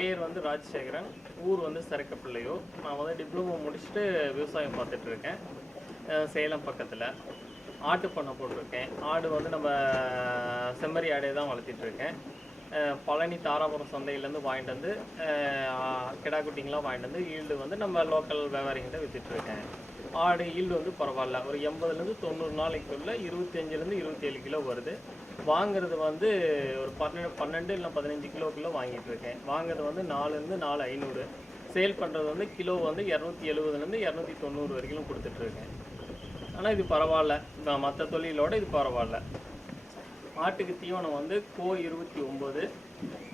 பேர் வந்து ராஜசேகரன், ஊர் வந்து சரக்கப்பிள்ளையூர். நான் வந்து டிப்ளமோ முடிச்சுட்டு விவசாயம் பார்த்துட்ருக்கேன். சேலம் பக்கத்தில் ஆட்டு பண்ணை போட்டிருக்கேன். ஆடு வந்து நம்ம செம்மறி ஆடே தான் வளர்த்திட்ருக்கேன். பழனி தாராபுரம் சந்தையிலேருந்து வாங்கிட்டு வந்து கிடா குட்டிங்களாம் வாங்கிட்டு வந்து ஈல்டு வந்து நம்ம லோக்கல் வியாபாரிகிட்ட விற்றுட்ருக்கேன். ஆடு ஈல்டு வந்து பரவாயில்ல, ஒரு 80லேருந்து 90 நாளைக்குள்ள 25லேருந்து 27 கிலோ வருது. வாங்குறது வந்து ஒரு 12 இல்லை 15 கிலோக்குள்ளே வாங்கிட்டு இருக்கேன். வாங்குறது வந்து 4லேருந்து 4,500. சேல் பண்ணுறது வந்து கிலோ வந்து 270லேருந்து 290 வரைக்கும் கொடுத்துட்ருக்கேன். ஆனால் இது பரவாயில்ல, மற்ற தொழிலோடு இது பரவாயில்ல. ஆட்டுக்கு தீவனம் வந்து கோ 29,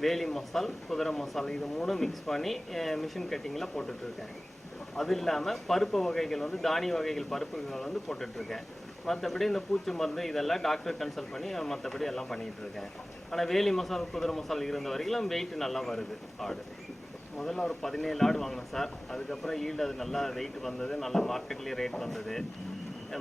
வேலி மசால், குதிரை மசால், இது 3 மிக்ஸ் பண்ணி மிஷின் கட்டிங்கில் போட்டுட்ருக்கேன். அது இல்லாமல் பருப்பு வகைகள் வந்து தானிய வகைகள் பருப்புகள் வந்து போட்டுட்ருக்கேன். மற்றபடி இந்த பூச்சி மருந்து இதெல்லாம் டாக்டர் கன்சல்ட் பண்ணி மற்றபடி எல்லாம் பண்ணிகிட்ருக்கேன். ஆனால் வேலி மசால், குதிரை மசால் இருந்த வரைக்கும் வெயிட் நல்லா வருது ஆடு. முதல்ல ஒரு 17 ஆடு வாங்கினேன் சார். அதுக்கப்புறம் ஈல்டு அது நல்லா வெயிட் வந்தது, நல்லா மார்க்கெட்லேயே ரேட் வந்தது.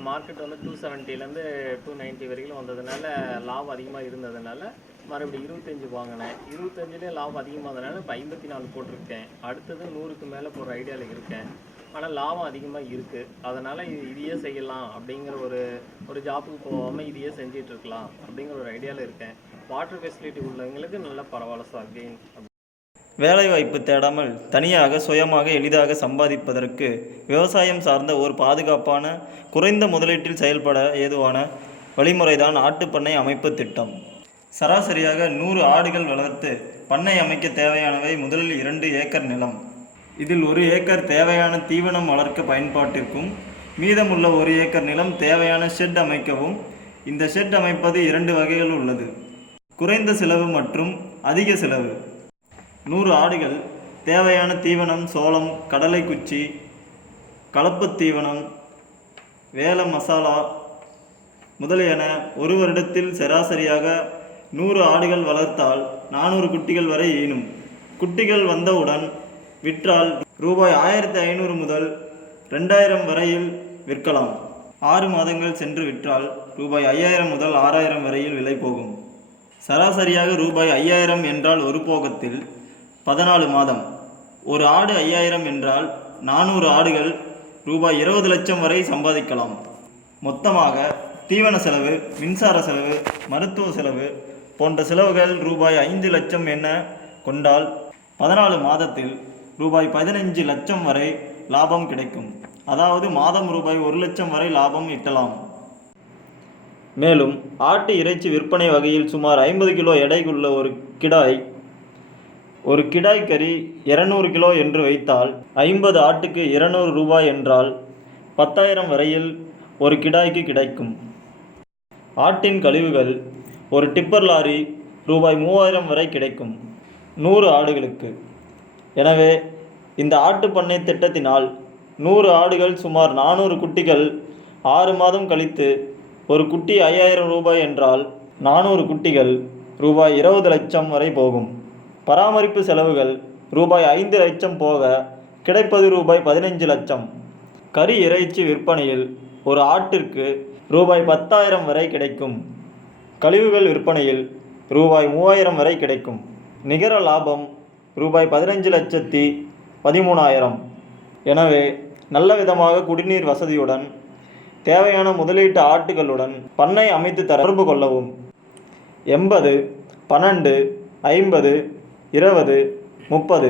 மார்க்கெட் வந்து 270லேருந்து 290 வரைக்கும் வந்ததுனால லாபம் அதிகமாக இருந்ததுனால மறுபடியும் 25 வாங்கினேன். 25லேயே லாபம் அதிகமாகதுனால இப்போ 54 போட்டிருக்கேன். அடுத்தது 100க்கு மேலே போகிற ஐடியாவில் இருக்கேன். ஆனால் லாபம் அதிகமாக இருக்குது. அதனால் இதையே செய்யலாம் அப்படிங்கிற ஒரு ஜாப்புக்கு போகாமல் இதையே செஞ்சிட்ருக்கலாம் அப்படிங்கிற ஒரு ஐடியாவில் இருக்கேன். வாட்டர் ஃபெசிலிட்டி உள்ளவங்களுக்கு நல்லா பரவாயில்ல சார். கெயின் வேலைவாய்ப்பு தேடாமல் தனியாக சுயமாக எளிதாக சம்பாதிப்பதற்கு விவசாயம் சார்ந்த ஒரு பாதுகாப்பான குறைந்த முதலீட்டில் செயல்பட ஏதுவான வழிமுறைதான் ஆட்டுப்பண்ணை அமைப்பு திட்டம். சராசரியாக 100 ஆடுகள் வளர்த்து பண்ணை அமைக்க தேவையானவை முதலில் 2 ஏக்கர் நிலம். இதில் 1 ஏக்கர் தேவையான தீவனம் வளர்க்க பயன்பாட்டிற்கும், மீதமுள்ள 1 ஏக்கர் நிலம் தேவையான ஷெட் அமைக்கவும். இந்த ஷெட் அமைப்பது 2 வகைகள் உள்ளது: குறைந்த செலவு மற்றும் அதிக செலவு. 100 ஆடுகள் தேவையான தீவனம் சோளம், கடலை குச்சி, கலப்பு தீவனம், வேல மசாலா முதலியன ஒரு வருடத்தில் சராசரியாக 100 ஆடுகள் வளர்த்தால் 400 குட்டிகள் வரை ஈனும். குட்டிகள் வந்தவுடன் விற்றால் ரூபாய் 1500 முதல் 2000 வரையில் விற்கலாம். 6 மாதங்கள் சென்று விற்றால் ரூபாய் 5000 முதல் 6000 வரையில் விலை போகும். சராசரியாக ரூபாய் 5000 என்றால் ஒரு போகத்தில் 14 மாதம். ஒரு ஆடு 5000 என்றால் 400 ஆடுகள் ரூபாய் 20 லட்சம் வரை சம்பாதிக்கலாம். மொத்தமாக தீவன செலவு, மின்சார செலவு, மருத்துவ செலவு போன்ற செலவுகள் ரூபாய் 5 லட்சம் என கொண்டால் 14 மாதத்தில் ரூபாய் 15 லட்சம் வரை லாபம் கிடைக்கும். அதாவது மாதம் ரூபாய் 1 லட்சம் வரை லாபம் ஈட்டலாம். மேலும் ஆட்டு இறைச்சி விற்பனை வகையில் சுமார் 50 கிலோ எடையுள்ள ஒரு கிடாய் கறி 200 கிலோ என்று வைத்தால் 50 ஆட்டுக்கு 200 ரூபாய் என்றால் 10,000 வரையில் ஒரு கிடாய்க்கு கிடைக்கும். ஆட்டின் கழிவுகள் ஒரு டிப்பர் லாரி ரூபாய் 3000 வரை கிடைக்கும் 100 ஆடுகளுக்கு. எனவே இந்த ஆட்டு பண்ணை திட்டத்தினால் 100 ஆடுகள் சுமார் 400 குட்டிகள் 6 மாதம் கழித்து ஒரு குட்டி 5000 ரூபாய் என்றால் 400 குட்டிகள் ரூபாய் 20 லட்சம் வரை போகும். பராமரிப்பு செலவுகள் ரூபாய் 5 லட்சம் போக கிடைப்பது ரூபாய் 15 லட்சம். கறி இறைச்சி விற்பனையில் ஒரு ஆட்டிற்கு ரூபாய் 10,000 வரை கிடைக்கும். கழிவுகள் விற்பனையில் ரூபாய் 3000 வரை கிடைக்கும். நிகர லாபம் ரூபாய் 15,13,000. எனவே நல்ல விதமாக குடிநீர் வசதியுடன் தேவையான முதலீட்டு ஆட்டுகளுடன் பண்ணை அமைத்து தொடர்பு கொள்ளவும். 80 12 50 20 30